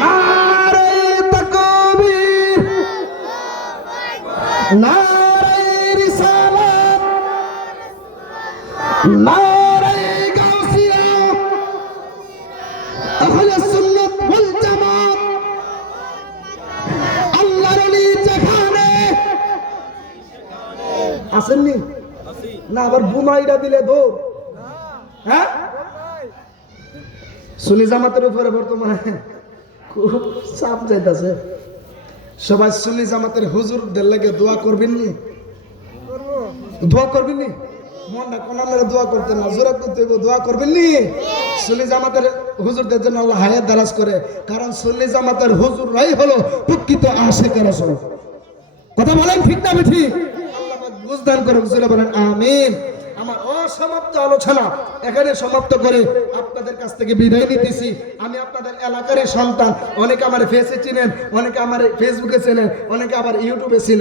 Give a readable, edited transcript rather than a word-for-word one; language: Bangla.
নারে তাকবীর, নারে রিসালাত, নারে গাউসিয়া, আহলে সুন্নাত ওয়াল জামাত। আল্লাহর ওলি যেখানে আসেননি না, আবার বুমাইরা দিলে দৌড়। হ্যাঁ, সুন্নি জামাতের উপরে বর্তমানে খুব চাপ যাইতেছে। সবাই সুন্নি জামাতের হুজুরদের লাগে দোয়া করবেন নি? দোয়া করবেন নি? মনটা কোন আমরা দোয়া করতে না, জোরে করতে হইব। দোয়া করবেন নি সুন্নি জামাতের হুজুরদের জন্য? আল্লাহ হায়াত দারাজ করে, কারণ সুন্নি জামাতের হুজুররাই হলো প্রকৃত আশিকের রাসূল। কথা বলেন ঠিক না বেঠিক? আল্লাহ পাক বুঝদান করুন, জোরে বলেন আমিন। আমার অসমাপ্ত আলোচনা এখানে সমাপ্ত করে আপনাদের কাছ থেকে বিদায় নিতেছি। আমি আপনাদের এলাকার সন্তান। অনেকে আমার ফেসে চিনেন, অনেকে আমার ফেসবুকে চেনেন, অনেকে আবার ইউটিউবে চিনেন।